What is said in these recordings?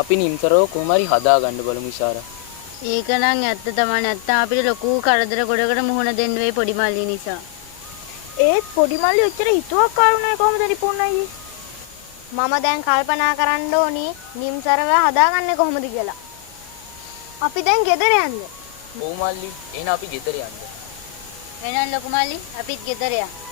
අපි නිම්සරව කොහොම හරි හදාගන්න බලමු ඉෂාරා. ඒක නම් ඇත්ත තමයි. නැත්තම් අපිට ලොකු කරදර ගොඩකට මුහුණ දෙන්න වෙයි පොඩි මල්ලි නිසා. ඒත් පොඩි මල්ලි ඔච්චර හිතුවක් කාරුණේ කොහොමද රිපුන් අයියේ? මම දැන් කල්පනා කරන්න ඕනි නිම්සරව හදාගන්නේ කොහොමද කියලා. අපි දැන් ගෙදර යන්න. ඔව් මල්ලි එහෙනම් අපි ගෙදර යන්න. එහෙනම් ලොකු මල්ලි අපිත් ගෙදර යමු.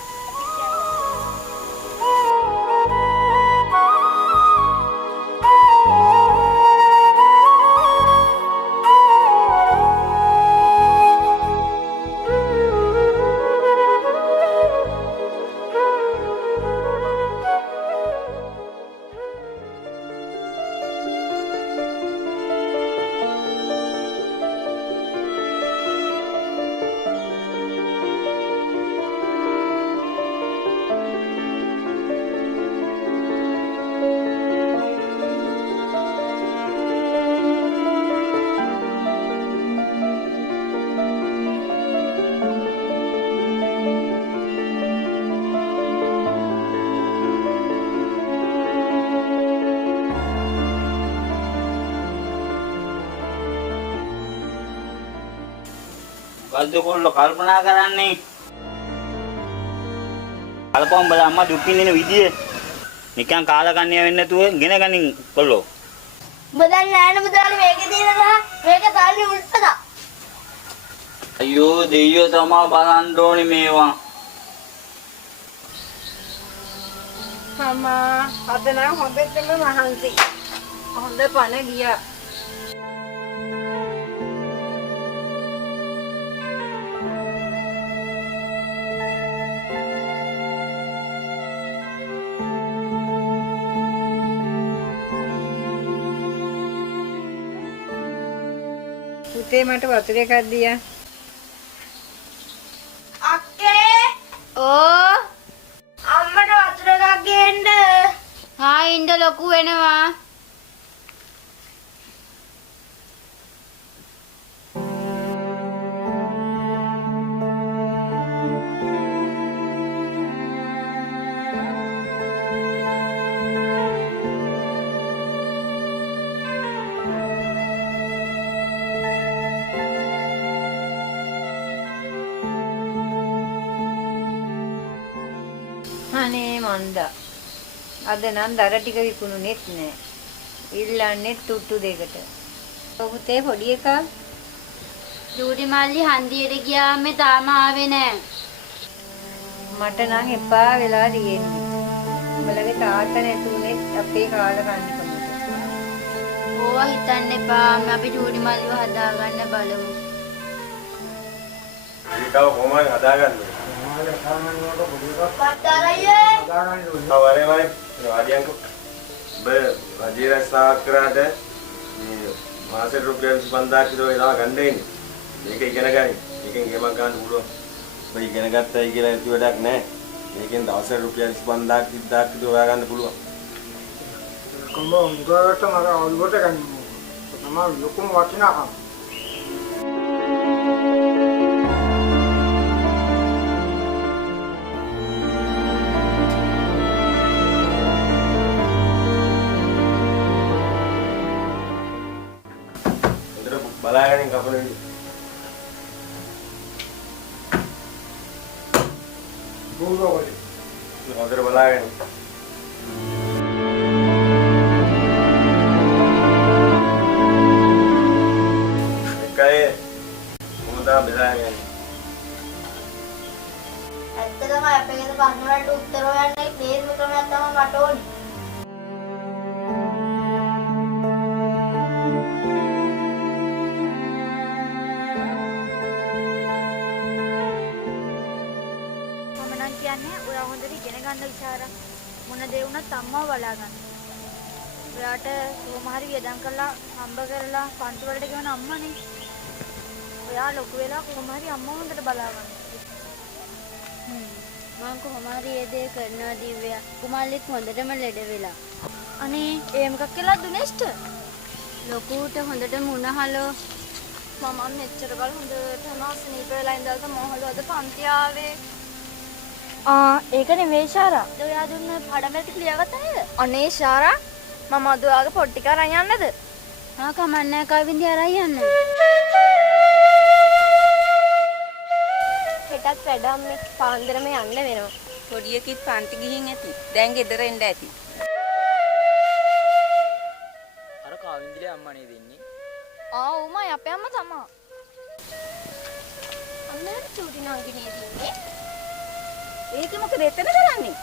කල්දකොල්ල කල්පනා කරන්නේ කල්පම් බල අම්මා දුක්ින් ඉන්න විදිය නිකන් කාලකන්ණිය වෙන්න නැතුව ගෙන ගනින් කොල්ලෝ ඔබ දැන් නෑන මුදාලේ මේකේ තියෙනවා මේක සල්ලි උල්පදා අයියෝ දෙයියෝ තමා බලන්න ඕනේ මේවා අම්මා අද නම් හොඳටම මහන්සි හොඳ පණ ගියා පුතේ මට වතුර එකක් දියා. අක්කේ ඕ අම්මට වතුර එකක් ගේන්න. හා ඉන්න ලොකු වෙනවා. අනේ මන්දා අද නම් දර ටික විකුණුනෙත් නෑ ඉල්ලන්නේ තුට්ටු දෙකට ඔහුතේ පොඩි එකා ජූඩි මල්ලි හන්දියට ගියාම තාම ආවේ නෑ මට නම් එපා වෙලා තියෙන්නේ උඹලගේ තාත්තා නැතුනේ අපේ කාලකන්නිකමට ඕවා හිතන්න එපා අපි ජූඩි මල්ලිව හදාගන්න බලමු ඊටව කොහොමද හදාගන්නේ වත්තරයේ වරේ වාඩියන්කෝ ඔබ රජේ රැස්තාවක් කරාට මේ මාසෙට රුපියල් 25000ක් විතර එලා ගන්න ඉන්නේ මේක ඉගෙන ගන්න මේකෙන් ගේමක් ගන්න පුළුවන් ඔබ ඉගෙන ගත්තයි කියලා ඇති වැඩක් නැහැ මේකෙන් දවසට රුපියල් 25000ක් 30000ක් විතර හොයා ගන්න පුළුවන් කොම්බ උඹට මම ඔළුවට ගන්න තමයි ලොකුම වටිනාකම බලාගෙන කපන විදිහ ගෝලෝලි හොඳට බලාගෙන එකයි මොනදා බලාගෙන ඇත්තටම අපේ ගෙදර පහන වලට උත්තර හොයන්නේ නේම ක්‍රමයක් තමයි මට ඕනේ. කියන්නේ ඔයා හොඳට ඉගෙන ගන්න විචාරා මොන දේ වුණත් අම්මව බලා ගන්න. ඔයාට කොහොම හරි වියදම් කරලා හම්බ කරලා පන්ති වලට ගෙවන අම්මනේ. ඔයා ලොකු වෙලා කොහොම හරි අම්මව හොඳට බලා ගන්න. මම කොහොම හරි ඒ දේ කරනවා දිව්‍යා. කුමල්ලිත් හොඳටම ලෙඩ වෙලා. අනේ ඒ මොකක් කියලා දුනේෂ්ට? ලොකුට හොඳට මුණහලෝ. මම මෙච්චර කල් හොඳටම අසනීප වෙලා ඉඳලා තමයි අද පන්ති ආවේ. ඒක නෙමෙයි ශාරා. ඔයා දුන්න පාඩම් වලට ලියාගත්තා නේද? අනේ ශාරා මම අද ඔයාගේ පොඩි ටික අරන් යන්නද? ආ කමන්නේ කවින්දි අරයි යන්න. හෙටත් වැඩම්මේ පාන්දරම යන්න වෙනවා. පොඩි එකෙක් පන්ති ගිහින් ඇති. දැන් ගෙදර එන්න ඇති. අර කාවින්දිලේ අම්මනේ දෙන්නේ. ඌමයි අපේ අම්මා තමා. අන්න චූටි නංගිනේ දින්නේ. ඒක මොකද එතන කරන්නේ?